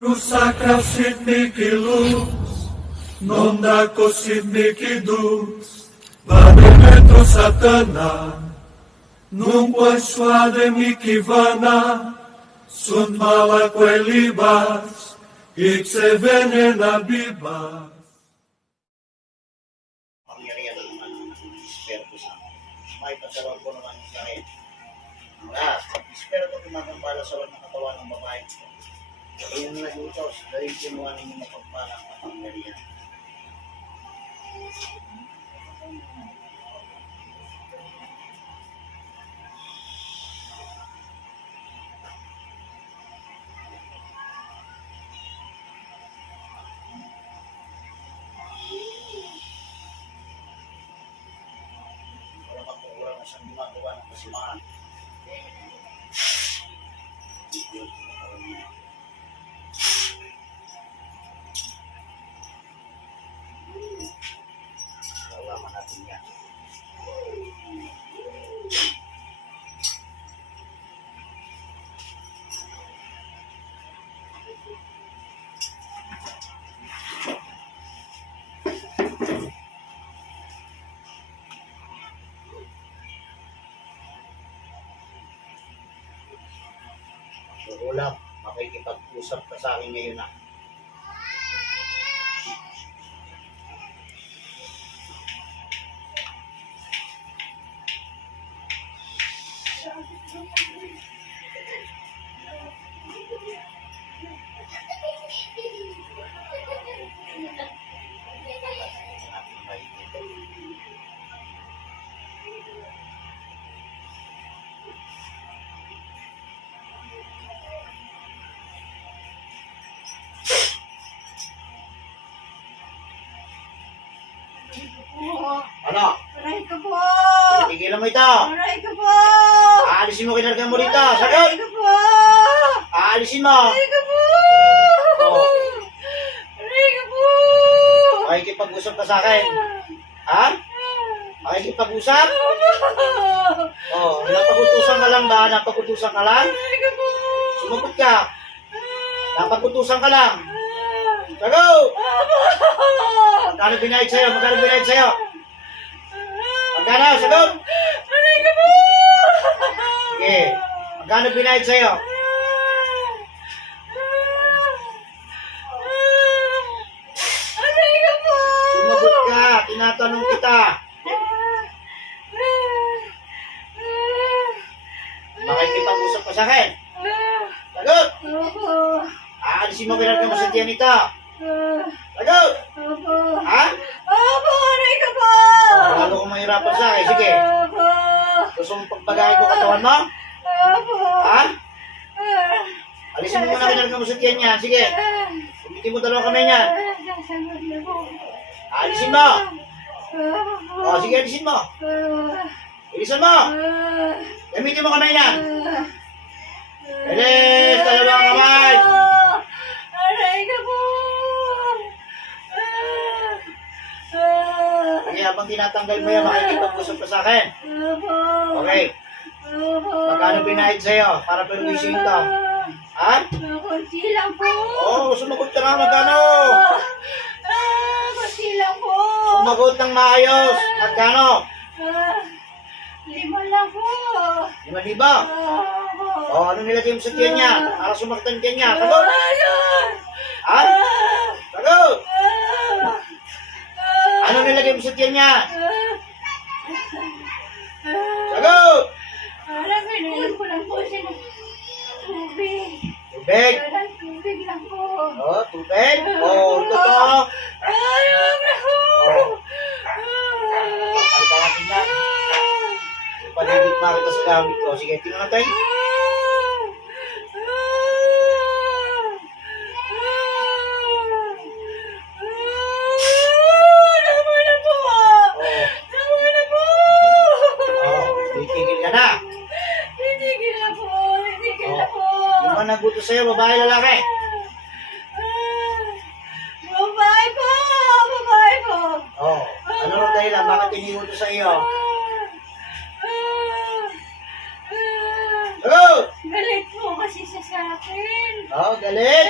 Sakrav sitniki luz, nondako sitniki dus, Vademetro satana, nunqua suade mikivana, sunt malaque libas, ixe venena bibas. Pangyarihan naman ng Espiritu Santo. May pasalaw ko naman yung sakit. Ang lahat, pag-Espiritu gumagambala sa ng katawan ng babae ko. Ayun na nag-utos, dahil kinuha ninyo mapagpalang kapangyarihan. Wala magkukurang na siyang gumagawa ng kasimaan. Alaman natin yan. Ulam, makikipag-usap ka sa akin ngayon na. Ano? Aray ka po! Tigilan mo ito! Aray ka po! Aalisin mo kinargan mo rito! Sagot! Aray ka po! Aalisin mo! Aray ka po! Oh. Aray ka po! Makikipag-usap ka sa akin. Ha? Makikipag-usap? Oh, napagutusan ka lang ba? Napagutusan ka lang? Aray ka po! Sumagot ka. Napagutusan ka lang. Sagot! Magkano binayad sa'yo? Magkano binayad sa'yo? Magkano? Sagot! Aray ka po! Sige. Magkano binayad sa'yo? Aray ka po! Sumagot ka. Tinatanong kita. Makikipag-usap ka sa akin. Sagot! Opo! Aalisin mo kinarga mo sa tiyan nito. Sagot! Opo! Ha? Opo! Aray ka po! Lalo kong mahirapan sa akin. Sige. Opo! Gusto mong pagbagayin ko katawan mo? Opo! Ha? Alisin mo muna kinarga mo sa tiyan niya. Sige. Sumitin mo dalawang kamay niya. Sasagot na po. Alisin mo. O, sige, alisin mo. Alisin mo. Gamitin mo kamay niya. Alis! Dalawang kamay. Aray ka po! Sige, habang tinatanggal mo yan, makikipag-usap ka sa akin. Opo! Okay. Opo! Magkano binayad sa'yo para permission to? Ha? Kunti lang po! Oo, sumagot ka na. Magkano? Kunti lang po! Sumagot ng maayos. Magkano? 5 lang po! 5,000. Opo! O, ano nilagay mo sa tiyan niya? Para sumakit ang tiyan niya. Sagot? Ha? Sagot? Ano nilagay mo sa tiyan niya? Sagot? Parang binigyan ko lang po siya ng tubig. Tubig? Parang tubig lang po. O, tubig? O, totoo? Ayaw na po! Halika natin na. Paligid makita sa gamit ko. Sige, tingnan natin. Namoy na po! O, Namoy na po! titigil ka na. Titigil na po! Titigil na po! Yung mga nagutos sa'yo, babae, lalaki. Babae po! Babae po! O, ano ang dahilan? Bakit tiniutos sa iyo? Galit po kasi siya sa akin. Oh, galit?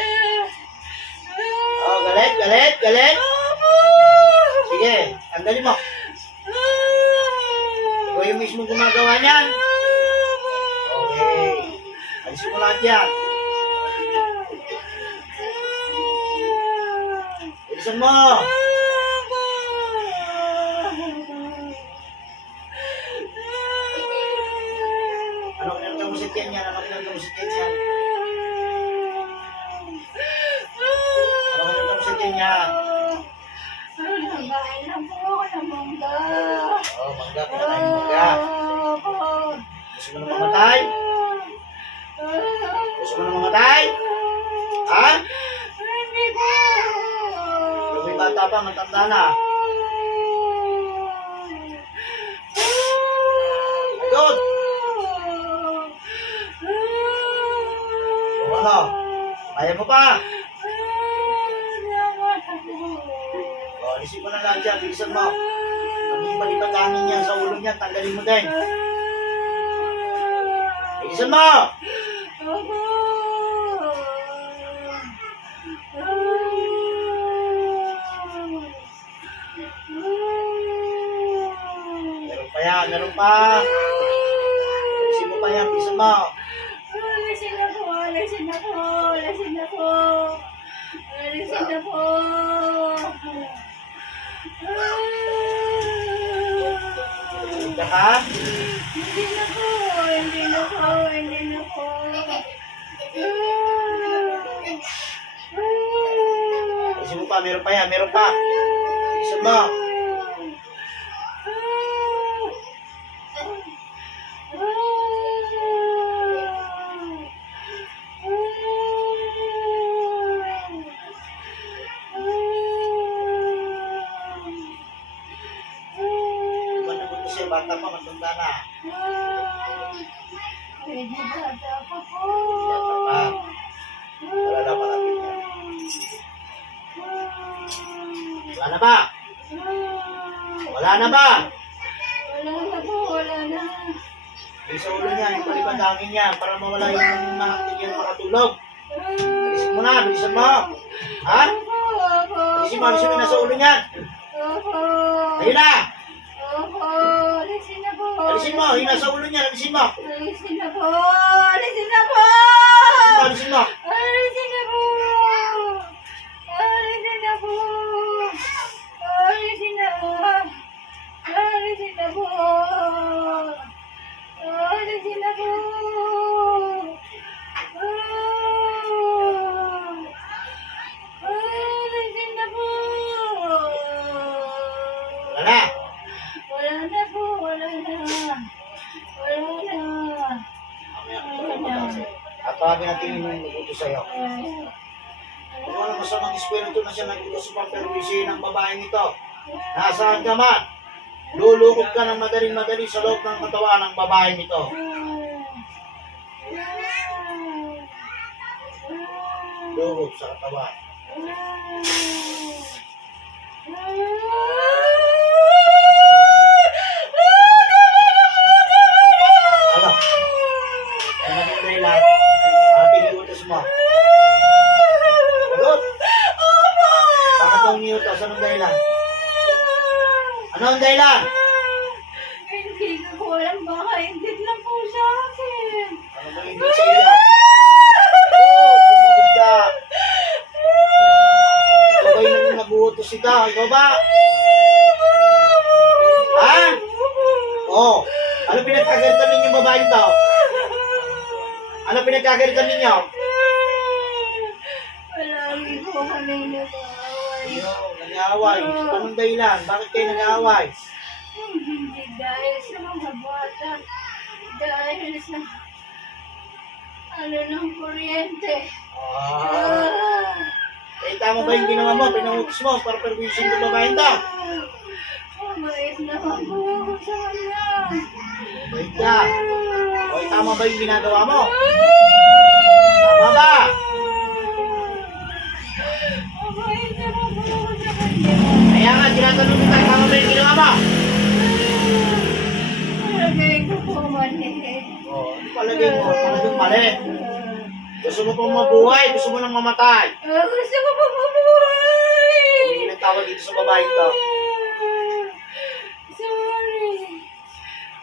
Galit? Galit? Sige, tanggalin mo. Ikaw yung mismo gumagawa niyan. Okay. Alisin mo lahat yan. Alisin mo. Ano kinarga mo sa tiyan yan? Ano kinarga mo sa tiyan yan? Ano kinarga mo sa tiyan yan? Nagain na po ako ng mangga. Oh, mangga. Kinakain mo mangga. Gusto mo na mamatay? Gusto mo na mamatay? Ha? Hindi po. Yung may bata pa, matanda na. Good. O ano? Kaya mo pa? O, alisin mo na lang dyan. Bilisan mo. Naging hangin niya sa ulo niya. Tanggalin mo din. Bilisan mo! Meron pa yan. Meron pa. Alisin mo pa yan. Bilisan mo. Alisin na po, alisin na po, alisin na po. Alisin na po. Hindi ka? Hindi na po, hindi na po, hindi na po. Alisin mo pa. Meron pa yan. Meron pa. Bilisan mo. Bata pa, matanda na. Pwede bata pa po. Bata pa. Malalaman natin yan. Wala na ba? Wala na ba? Wala na po, wala na. Yung sa ulo niya, yung palipandangin niya, para mawala yung nakakit makatulog. Bilisin mo na, bilisan mo. Ha? Bilisin mo na sa ulo niya. Ayun na! Alisin na po. Alisin mo, yung nasa ulo niya, alisin mo. Alisin na po, alisin na po. Alisin mo. Alisin na po. Alisin na po. Alisin na. Alisin na po. Alisin na po. Alisin na po. Wala na. Wala na po, wala na. Wala na. At tawagin natin yung nagutos sa'yo. Kung ano masamang espiritu na siya nagutos sa pamperwisyo ng babaeng ito, nasaan ka man? Lulukot ka ng madaling-madali sa loob ng katawan ng babaeng ito. Lukot sa katawan. Ano? Ano naging dahilan? Ating iutos mo. Sagot! Bakit mong iniutos? Anong dahilan? Anong dahilan? Hindi ko po alam, baka hindi lang po sa akin. Ano ba hindi sa iyo? Sumugod ka. Ikaw ba yung nag-uutos ito? Ikaw ba? Ha? Oo. Ano pinagkagalitan ninyo babaeng to? Ano pinagkagalitan ninyo? Palagi po kami nag-aaway. Ayun, nag-aaway. Anong dahilan? Bakit kayo nag-aaway? Hindi dahil sa mga bata. Dahil sa ng kuryente. Eh, tama ba yung ginawa mo? Pinangutos mo para perwisyon ng babaeng to? Mabait naman po ako sa kanya. Bait ka. O, tama ba yung ginagawa mo? Tama ba? Mabait naman po ako sa kanya. Kaya nga, tinatanong kita, tama ba yung ginawa mo? Palagay ko po mali. O, ano palagay mo? Talagang mali. Gusto mo pang mabuhay, gusto mo nang mamatay. Gusto ko po mabuhay. tawad dito sa babae to. Sorry.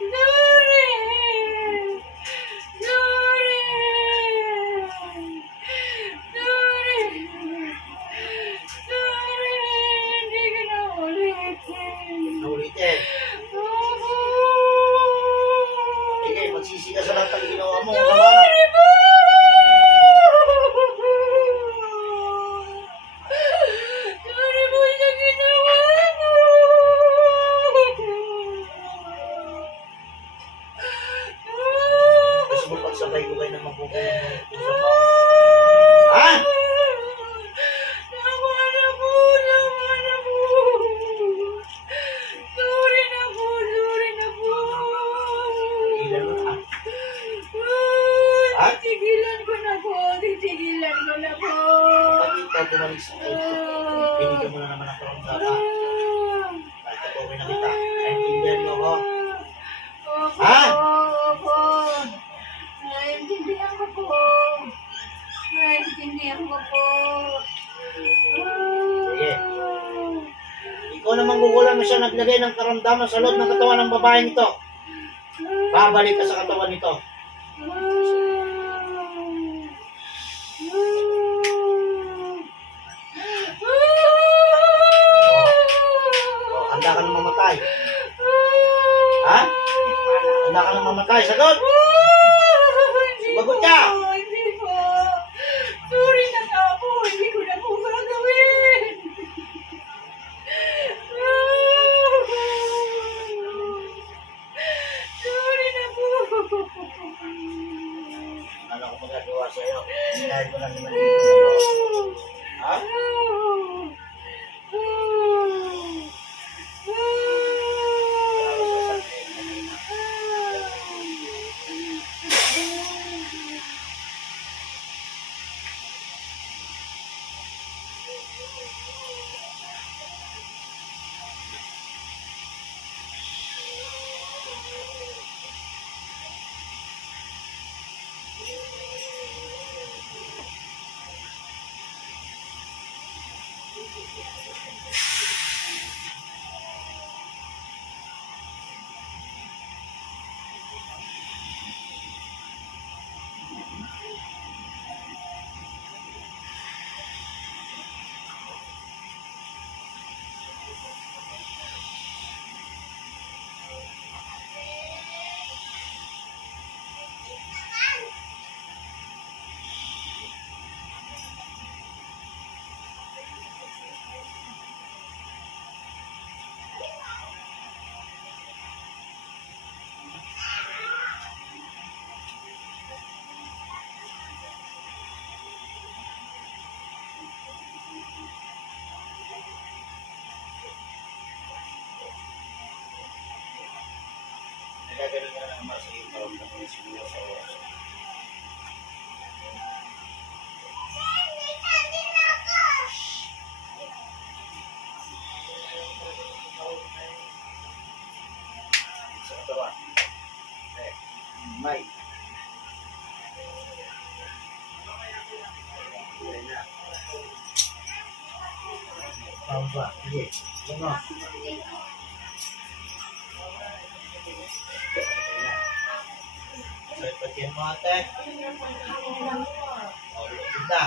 Sorry. Sorry. Sorry. Sorry. Hindi ko na ulitin. Naulitin. Oo. Sige, magsisi ka sa lahat ng ginawa mo. Sorry po! Sorry po sa ginawa ko! Gusto mo pagsabay ko kayo na magbubuhay ng puso mo? Ha? Tama na po! Tama na po! Sorry na po! Sorry na po! Ilan mo na. Ah, titigilan ko na po! Titigilan ko na po! Pag ikaw bumalik sa akin, binigyan mo na naman ang karamdaman. Kahit ako rin na kita. Naintindihan mo ako. Opo, Ha? opo. Naintindihan ko po. Naintindihan ko po. Sige. Ikaw naman gugulan mo siya naglagay ng karamdaman sa loob ng katawan ng babaeng ito. Babalik ka sa katawan nito. O, handa ka nang mamatay. Ha? Handa ka nang mamatay. Sagot! Sumagot ka! Hindi po. Sorry na nga po. Hindi ko na po gagawin. Sorry na po. Ano ako magagawa sa'yo? Dahil ko lang naman dito sa loob. Ha? Nagagaling ka na naman sa iyong karamdaman siguro sa oras. Sa katawan. Okay. May. Okay na. Tawag ba? Sige. Ano? Sakit pa dyan mo ate. O, kita.